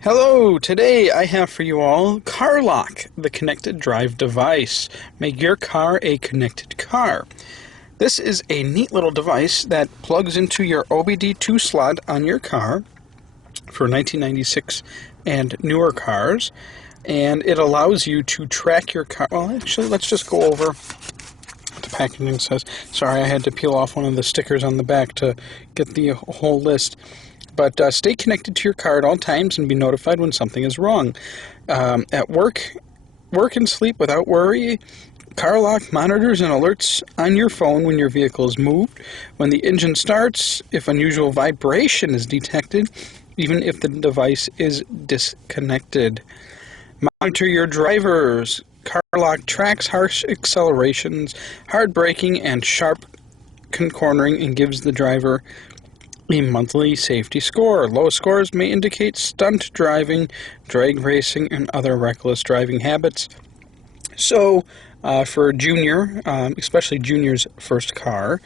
Hello, today I have for you all Carlock, the connected drive device. Make your car a connected car. This is a neat little device that plugs into your OBD2 slot on your car for 1996 and newer cars, and it allows you to track your car. Well, actually, let's just go over what the packaging says. Sorry, I had to peel off one of the stickers on the back to get the whole list. But stay connected to your car at all times and be notified when something is wrong. At work and sleep without worry. Carlock monitors and alerts on your phone when your vehicle is moved, when the engine starts, if unusual vibration is detected, even if the device is disconnected. Monitor your drivers. Carlock tracks harsh accelerations, hard braking, and sharp cornering and gives the driver a monthly safety score. Low scores may indicate stunt driving, drag racing, and other reckless driving habits. So, for Junior, especially Junior's first car,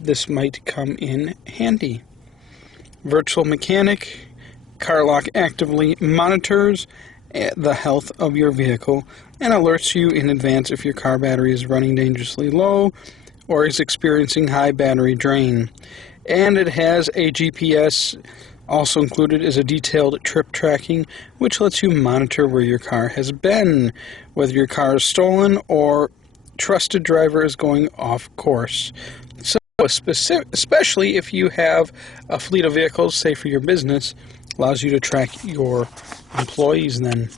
this might come in handy. Virtual Mechanic. Carlock actively monitors the health of your vehicle and alerts you in advance if your car battery is running dangerously low or is experiencing high battery drain. And it has a GPS. Also included is a detailed trip tracking, which lets you monitor where your car has been, whether your car is stolen or trusted driver is going off course. So, especially if you have a fleet of vehicles, say for your business, allows you to track your employees then.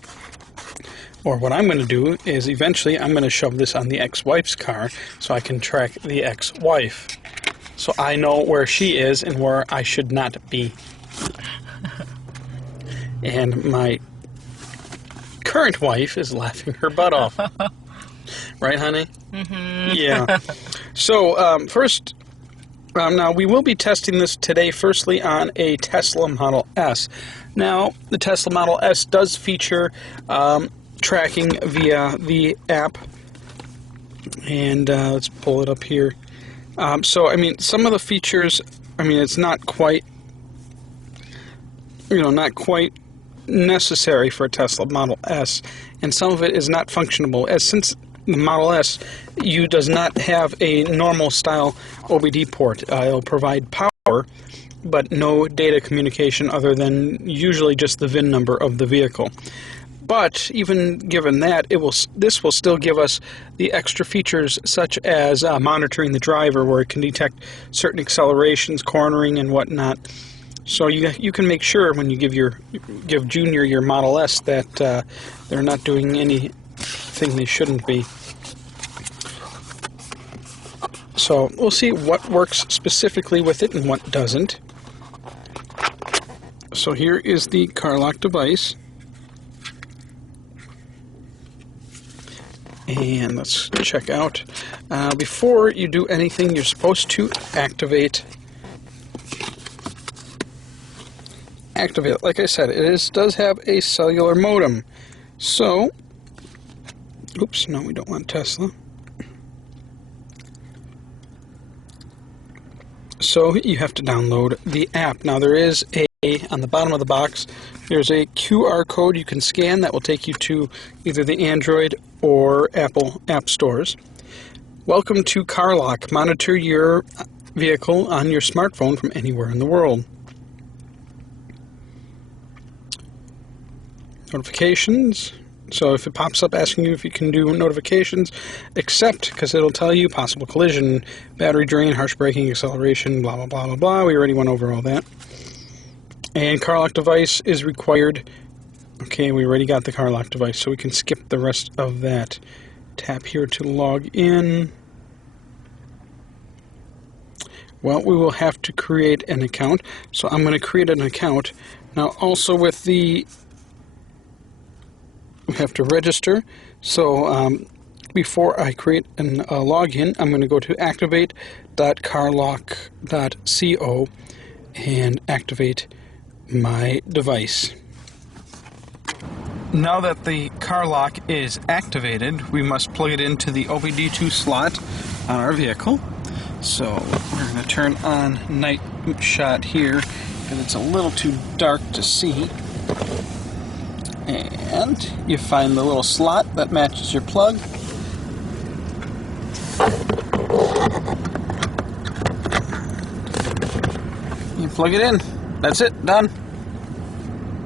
Or what I'm going to do is eventually I'm going to shove this on the ex-wife's car so I can track the ex-wife. So I know where she is and where I should not be. And my current wife is laughing her butt off. Right, honey? Mm-hmm. Yeah. So, first, now we will be testing this today, firstly, on a Tesla Model S. Now, the Tesla Model S does feature tracking via the app. And let's pull it up here. So, I mean, some of the features, I mean, it's not quite, not quite necessary for a Tesla Model S, and some of it is not functionable, as since the Model S does not have a normal style OBD port. It'll provide power, but no data communication other than usually just the VIN number of the vehicle. But even given that, this will still give us the extra features such as monitoring the driver, where it can detect certain accelerations, cornering, and whatnot. So you can make sure when you give Junior your Model S that they're not doing anything they shouldn't be. So we'll see what works specifically with it and what doesn't. So here is the Carlock device. And let's check out. Before you do anything, you're supposed to activate. Like I said, it does have a cellular modem. So, oops, no, we don't want Tesla. So you have to download the app. Now there is on the bottom of the box, there's a QR code you can scan that will take you to either the Android or Apple app stores. Welcome to Carlock. Monitor your vehicle on your smartphone from anywhere in the world. Notifications. So if it pops up asking you if you can do notifications, accept, because it'll tell you possible collision, battery drain, harsh braking, acceleration, blah, blah, blah, blah, blah. We already went over all that. And Carlock device is required. Okay, we already got the Carlock device, so we can skip the rest of that. Tap here to log in. Well, we will have to create an account, so I'm going to create an account. Now, also with we have to register, so before I create a login, I'm going to go to activate.carlock.co and activate my device. Now that the Carlock is activated, we must plug it into the OBD2 slot on our vehicle. So we're going to turn on night shot here, because it's a little too dark to see. And you find the little slot that matches your plug. You plug it in. That's it. Done.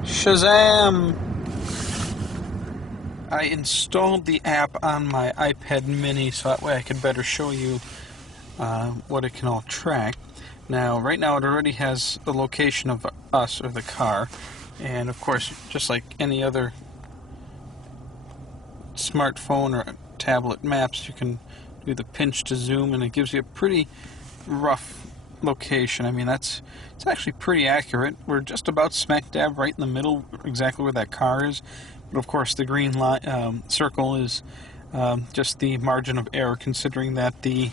Shazam! I installed the app on my iPad mini so that way I could better show you what it can all track. Now, right now it already has the location of us or the car, and of course, just like any other smartphone or tablet maps, you can do the pinch to zoom, and it gives you a pretty rough location. I mean, it's actually pretty accurate. We're just about smack dab right in the middle, exactly where that car is. But of course, the green circle is just the margin of error, considering that the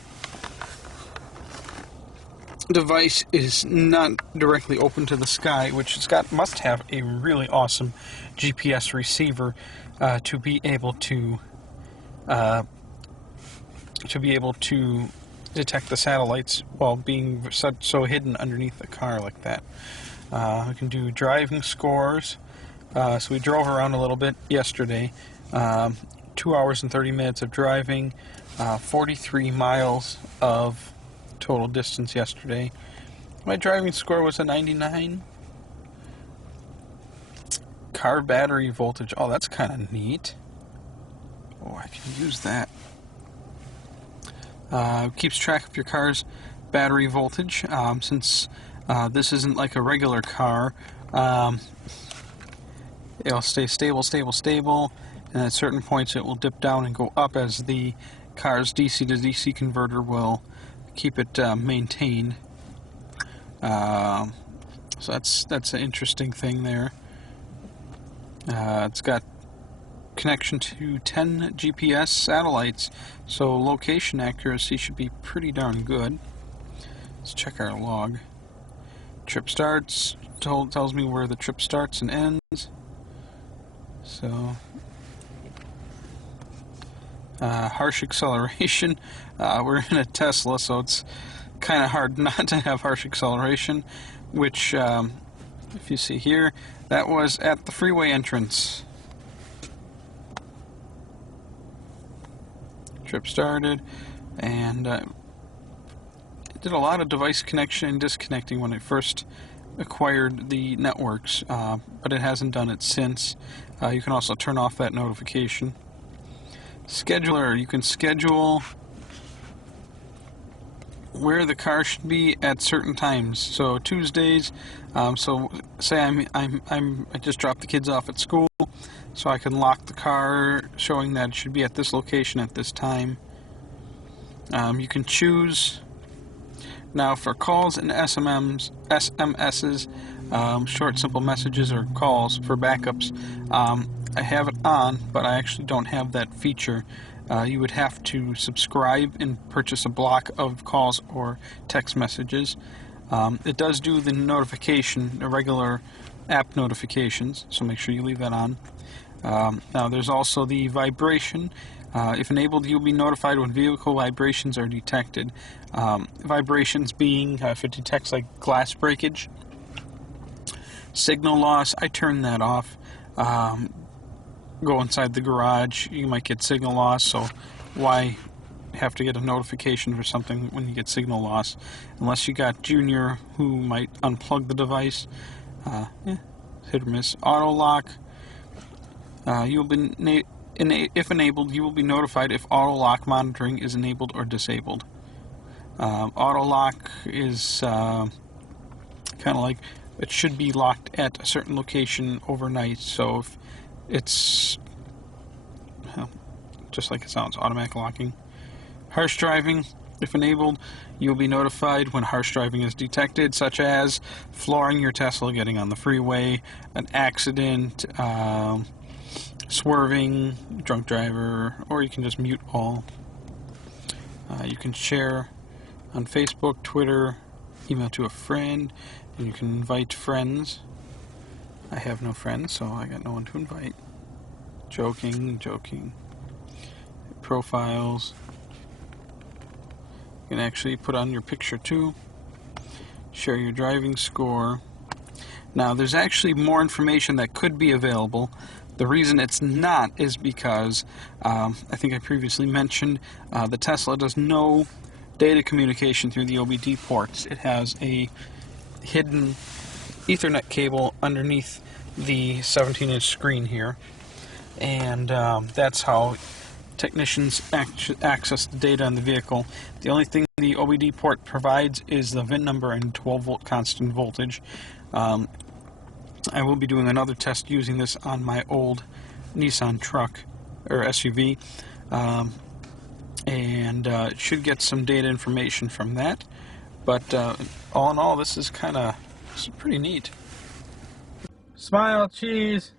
device is not directly open to the sky, which must have a really awesome GPS receiver to be able to detect the satellites while being so hidden underneath the car like that. We can do driving scores. So we drove around a little bit yesterday. 2 hours and 30 minutes of driving, 43 miles of total distance yesterday. My driving score was a 99. Car battery voltage. Oh, that's kind of neat. Oh, I can use that. Keeps track of your car's battery voltage. Since this isn't like a regular car, it'll stay stable, and at certain points it will dip down and go up as the car's DC to DC converter will keep it maintained. So that's an interesting thing there. It's got connection to 10 GPS satellites, so location accuracy should be pretty darn good. Let's check our log. Trip starts, tells me where the trip starts and ends. So, harsh acceleration. We're in a Tesla, so it's kind of hard not to have harsh acceleration, which, if you see here, that was at the freeway entrance. Trip started, and it did a lot of device connection and disconnecting when it first acquired the networks, but it hasn't done it since. You can also turn off that notification. Scheduler, you can schedule where the car should be at certain times. So Tuesdays, so say I just dropped the kids off at school, so I can lock the car, showing that it should be at this location at this time. You can choose. Now for calls and SMSs, short simple messages or calls for backups, I have it on, but I actually don't have that feature. You would have to subscribe and purchase a block of calls or text messages. It does do the notification, the regular app notifications, so make sure you leave that on. Now there's also the vibration. If enabled, you'll be notified when vehicle vibrations are detected. Vibrations being if it detects like glass breakage. Signal loss, I turn that off. Go inside the garage, you might get signal loss, so why have to get a notification for something when you get signal loss? Unless you got Junior who might unplug the device. Hit or miss. Auto lock. You'll be if enabled, you will be notified if auto lock monitoring is enabled or disabled. Auto lock is kind of like it should be locked at a certain location overnight. So if it's just like it sounds, automatic locking. Harsh driving, if enabled, you'll be notified when harsh driving is detected, such as flooring your Tesla, getting on the freeway, an accident, swerving, drunk driver, or you can just mute all. You can share on Facebook, Twitter, email to a friend, and you can invite friends. I have no friends, so I got no one to invite. Joking. Profiles. You can actually put on your picture too. Share your driving score. Now, there's actually more information that could be available The reason it's not is because, I think I previously mentioned, the Tesla does no data communication through the OBD ports. It has a hidden Ethernet cable underneath the 17-inch screen here, and that's how technicians access the data on the vehicle. The only thing the OBD port provides is the VIN number and 12-volt constant voltage. I will be doing another test using this on my old Nissan truck, or SUV, and should get some data information from that. But all in all, this is pretty neat. Smile, cheese.